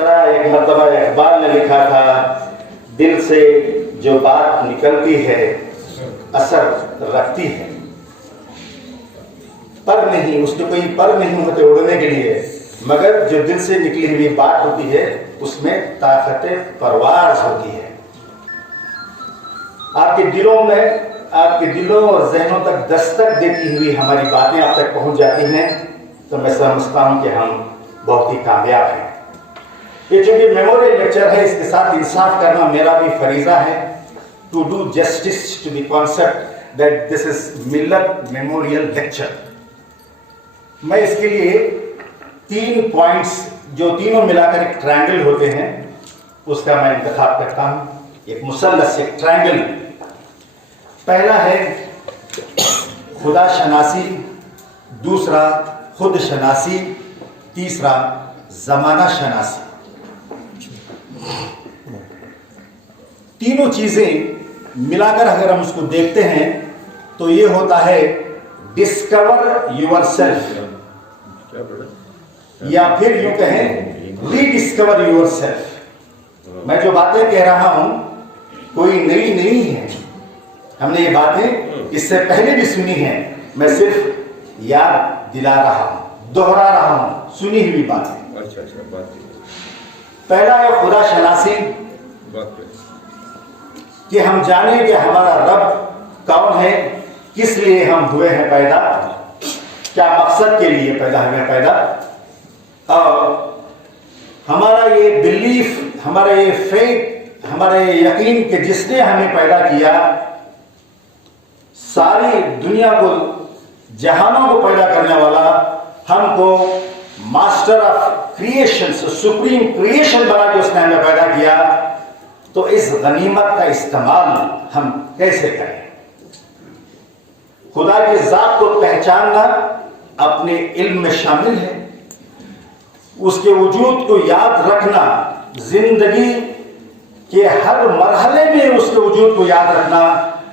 طرح ایک مرتبہ اقبال نے لکھا تھا، دل سے جو بات نکلتی ہے اثر رکھتی ہے، پر نہیں، اس کے کوئی پر نہیں ہوتے اڑنے کے لیے، مگر جو دل سے نکلی ہوئی بات ہوتی ہے اس میں طاقت پرواز ہوتی ہے۔ آپ کے دلوں میں، آپ کے دلوں اور ذہنوں تک دستک دیتی ہوئی ہماری باتیں آپ تک پہنچ جاتی ہیں تو میں سمجھتا ہوں کہ ہم بہت ہی کامیاب ہیں۔ یہ چونکہ میموریل لیکچر ہے، اس کے ساتھ انصاف کرنا میرا بھی فریضہ ہے، to do justice to the concept that this is Millat memorial lecture. میں اس کے لیے 3 پوائنٹس جو تینوں ملا کر ایک ٹرائنگل ہوتے ہیں اس کا میں انتخاب کرتا ہوں، ایک مثلث، ایک ٹرائنگل۔ پہلا ہے خدا شناسی، دوسرا خود شناسی، تیسرا زمانہ شناسی۔ تینوں چیزیں ملا کر اگر ہم اس کو دیکھتے ہیں تو یہ ہوتا ہے ڈسکور یور سیلف، یا پھر یوں کہیں ری ڈسکور یور سیلف۔ میں جو باتیں کہہ رہا ہوں کوئی نئی نہیں ہے، ہم نے یہ باتیں اس سے پہلے بھی سنی ہیں، میں صرف یاد دلا رہا ہوں، دوہرا رہا ہوں سنی ہوئی باتیں۔ پہلا ہے خدا شناسی، کہ ہم جانیں کہ ہمارا رب کون ہے، کس لیے ہم ہوئے ہیں پیدا، کیا مقصد کے لیے پیدا ہوئے پیدا، اور ہمارا یہ بلیف، ہمارا یہ فیتھ، ہمارا یہ یقین کہ جس نے ہمیں پیدا کیا، ساری دنیا کو، جہانوں کو پیدا کرنے والا، ہم کو master of creation, supreme creation بنا کے اس نے ہمیں پیدا کیا، تو اس غنیمت کا استعمال ہم کیسے کریں؟ خدا کی ذات کو پہچاننا اپنے علم میں شامل ہے، اس کے وجود کو یاد رکھنا، زندگی کے ہر مرحلے میں اس کے وجود کو یاد رکھنا،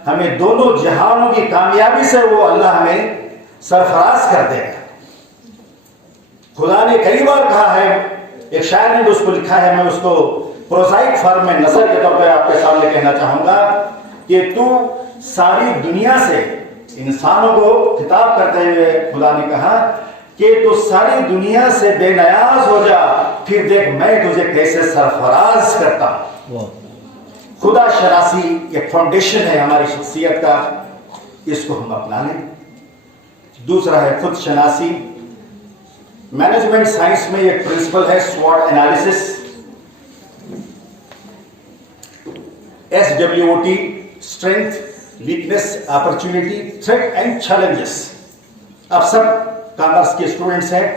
ہمیں دونوں جہانوں کی کامیابی سے وہ اللہ ہمیں سرفراز کر دے گا۔ خدا نے کئی بار کہا ہے، ایک شاعر نے بھی اس کو لکھا ہے، میں اس کو پروزائک فارم میں نثر کے طور پہ آپ کے سامنے کہنا چاہوں گا کہ تو ساری دنیا سے، انسانوں کو خطاب کرتے ہوئے خدا نے کہا کہ تو ساری دنیا سے بے نیاز ہو جا، پھر دیکھ میں تجھے کیسے سرفراز کرتا ہوں۔ خدا شناسی ایک فاؤنڈیشن ہے ہماری شخصیت کا، اس کو ہم اپنا لیں۔ دوسرا ہے خود شناسی۔ مینجمنٹ سائنس میں ایک پرنسپل ہے SWOT analysis, SWOT، strength, weakness, opportunity, threat and challenges. آپ سب کامرس کے اسٹوڈنٹس ہیں،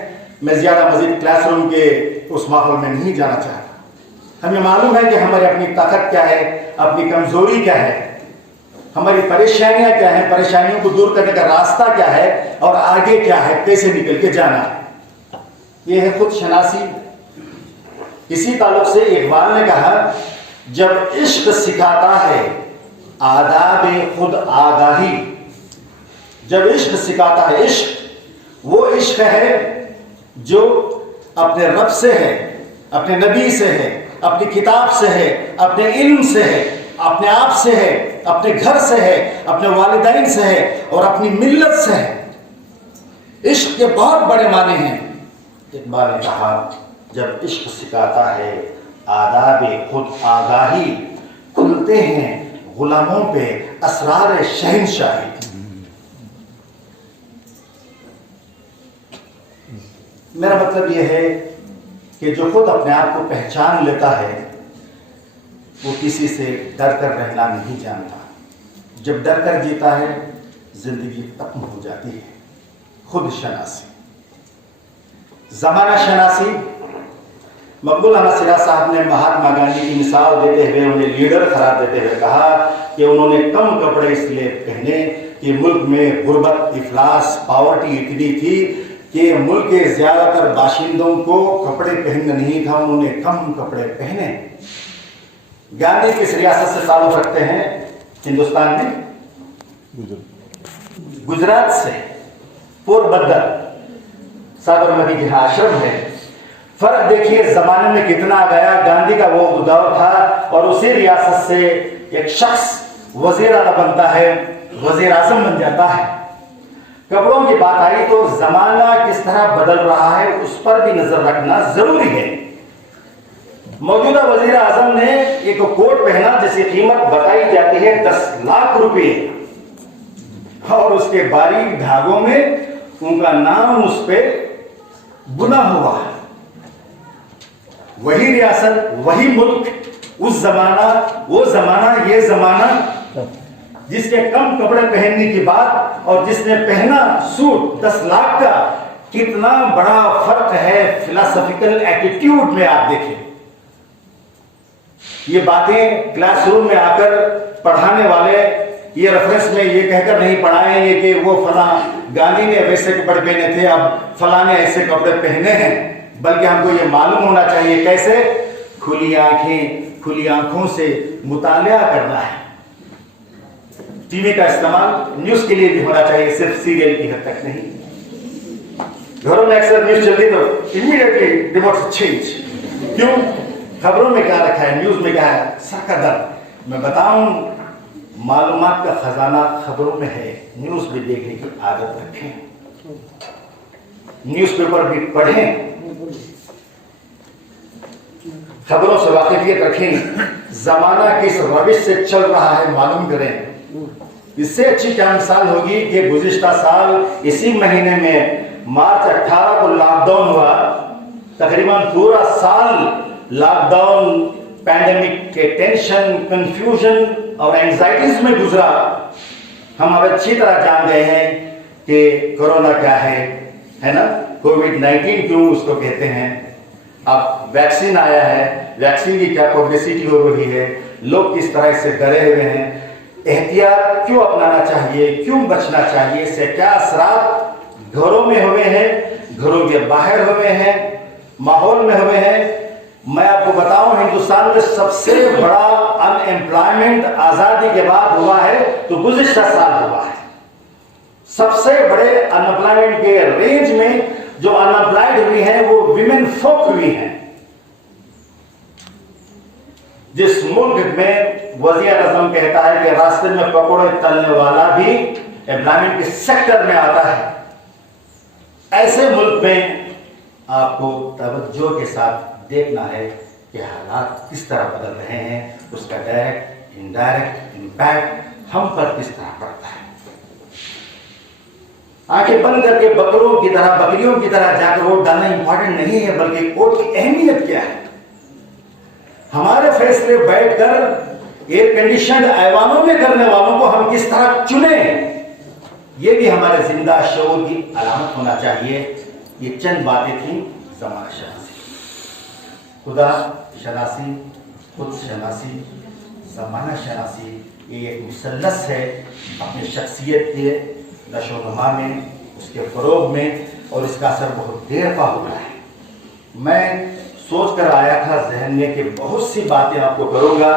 میں زیادہ مزید کلاس روم کے اس ماحول میں نہیں جانا چاہتا۔ ہمیں معلوم ہے کہ ہماری اپنی طاقت کیا ہے، اپنی کمزوری کیا ہے، ہماری پریشانیاں کیا ہیں، پریشانیوں کو دور کرنے کا راستہ کیا ہے، اور آگے کیا ہے، کیسے نکل کے جانا ہے۔ یہ ہے خود شناسی۔ اسی تعلق سے اقبال نے کہا، جب عشق سکھاتا ہے آداب خود آگاہی، جب عشق سکھاتا ہے، عشق وہ عشق ہے جو اپنے رب سے ہے، اپنے نبی سے ہے، اپنی کتاب سے ہے، اپنے علم سے ہے، اپنے آپ سے ہے، اپنے گھر سے ہے، اپنے والدین سے ہے، اور اپنی ملت سے ہے۔ عشق کے بہت بڑے معنی ہیں۔ اقبال نے کہا، جب عشق سکھاتا ہے آداب خود آگاہی، کھلتے ہیں غلاموں پہ اسرار شہنشاہی۔ میرا مطلب یہ ہے کہ جو خود اپنے آپ کو پہچان لیتا ہے وہ کسی سے ڈر کر رہنا نہیں جانتا۔ جب ڈر کر جیتا ہے زندگی ختم ہو جاتی ہے۔ خود شناسی۔ زمانہ شناسی۔ مقبول احمد سراج صاحب نے مہاتما گاندھی کی مثال دیتے ہوئے انہیں لیڈر قرار دیتے ہوئے کہا کہ انہوں نے کم کپڑے اس لیے پہنے کہ ملک میں غربت، افلاس، پاورٹی اتنی تھی کہ ملک کے زیادہ تر باشندوں کو کپڑے پہننا نہیں تھا، انہوں نے کم کپڑے پہنے۔ گاندھی کس ریاست سے تعلق رکھتے ہیں ہندوستان میں؟ گجرات سے، پوربندر، سابرمتی جہاں آشرم ہے۔ فرق دیکھیے زمانے میں کتنا آ گیا. گاندھی کا وہ دور تھا اور اسی ریاست سے ایک شخص وزیر اعلیٰ بنتا ہے, وزیر اعظم بن جاتا ہے. کپڑوں کی بات آئی تو زمانہ کس طرح بدل رہا ہے اس پر بھی نظر رکھنا ضروری ہے. موجودہ وزیر اعظم نے ایک کوٹ پہنا جس کی قیمت بتائی جاتی ہے 10 لاکھ روپے, اور اس کے باریک دھاگوں میں ان کا نام اس پہ بنا ہوا ہے. وہی ریاست, وہی ملک, اس زمانہ, وہ زمانہ, یہ زمانہ, جس کے کم کپڑے پہننے کی بات اور جس نے پہنا سوٹ 10 لاکھ کا, کتنا بڑا فرق ہے فلسفیکل ایٹیٹیوڈ میں. آپ دیکھیں یہ باتیں کلاس روم میں آ کر پڑھانے والے یہ ریفرنس میں یہ کہہ کر نہیں پڑھائیں گے کہ وہ فلاں گاندھی نے ویسے کپڑے پہنے تھے, اب فلاں نے ایسے کپڑے پہنے ہیں, بلکہ ہم کو یہ معلوم ہونا چاہیے کیسے کھلی آنکھیں, کھلی آنکھوں سے مطالعہ کرنا ہے. ٹی وی کا استعمال نیوز کے لیے بھی ہونا چاہیے, صرف سیریل کی حد تک نہیں. گھروں میں اکثر نیوز چلتی تو امیڈیٹلی ریموٹ سے چینج. کیوں؟ خبروں میں کیا رکھا ہے, نیوز میں کیا ہے, سر کا درد. میں بتاؤں معلومات کا خزانہ خبروں میں ہے. نیوز بھی دیکھنے کی عادت رکھیں, نیوز پیپر بھی پڑھیں, خبروں سے واقفیت رکھیں, زمانہ کس روش سے چل رہا ہے معلوم کریں. اس سے اچھی کیا مثال ہوگی کہ گزشتہ سال اسی مہینے میں مارچ 18 کو لاک ڈاؤن ہوا. تقریباً پورا سال لاک ڈاؤن, پینڈیمک کے ٹینشن, کنفیوژن اور اینگزائٹیز میں گزرا. ہم اب اچھی طرح جان گئے ہیں کہ کورونا کیا ہے نا, کووڈ-19 کیوں اس کو کہتے ہیں. اب ویکسین آیا ہے, ویکسین کی کیا پبلسٹی ہو رہی ہے, لوگ کس طرح سے ڈرے ہوئے ہیں, احتیاط کیوں اپنانا چاہیے, کیوں بچنا چاہیے, اس سے کیا اثرات گھروں میں ہوئے ہیں, گھروں کے باہر ہوئے ہیں, ماحول میں ہوئے ہیں. میں آپ کو بتاؤں ہندوستان میں سب سے بڑا ان ایمپلائمنٹ آزادی کے بعد ہوا ہے تو گزشتہ سال ہوا ہے. سب سے بڑے ان امپلائمنٹ کے رینج میں جو ان امپلائڈ ہوئی ہیں وہ ویمن فوک ہوئی ہیں. جس ملک میں وزیر اعظم کہتا ہے کہ راستے میں پکوڑے تلنے والا بھی امپلائمنٹ کے سیکٹر میں آتا ہے, ایسے ملک میں آپ کو توجہ کے ساتھ دیکھنا ہے کہ حالات کس طرح بدل رہے ہیں, اس کا ڈائریکٹ انڈائریکٹ امپیکٹ ہم پر کس طرح پڑتا ہے. آنکھیں بند کر کے بکریوں کی طرح جا کر ووٹ ڈالنا امپورٹنٹ نہیں ہے, بلکہ ووٹ کی اہمیت کیا ہے. ہمارے فیصلے بیٹھ کر ایئر کنڈیشنڈ ایوانوں میں کرنے والوں کو ہم کس طرح چنیں, یہ بھی ہمارے زندہ شعور کی علامت ہونا چاہیے. یہ چند باتیں تھیں زمانہ شناسی, خدا شناسی, خود شناسی, زمانہ شناسی. یہ ایک مثلث ہے اپنی شخصیت کے نشو و نما میں, اس کے فروغ میں, اور اس کا اثر بہت دیر کا ہو رہا ہے. میں سوچ کر آیا تھا ذہن میں کہ بہت سی باتیں آپ کو کروں گا,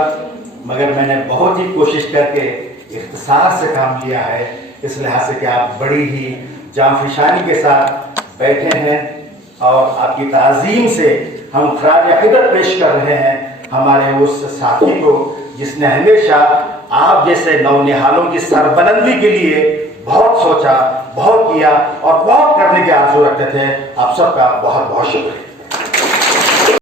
مگر میں نے بہت ہی کوشش کر کے اختصار سے کام لیا ہے, اس لحاظ سے کہ آپ بڑی ہی جانفشانی کے ساتھ بیٹھے ہیں اور آپ کی تعظیم سے ہم خراج عقیدت پیش کر رہے ہیں ہمارے اس ساتھی کو جس نے ہمیشہ آپ جیسے نونہالوں کی سربلندی کے لیے بہت سوچا, بہت کیا اور بہت کرنے کی آرزو رکھتے تھے. آپ سب کا بہت بہت شکریہ.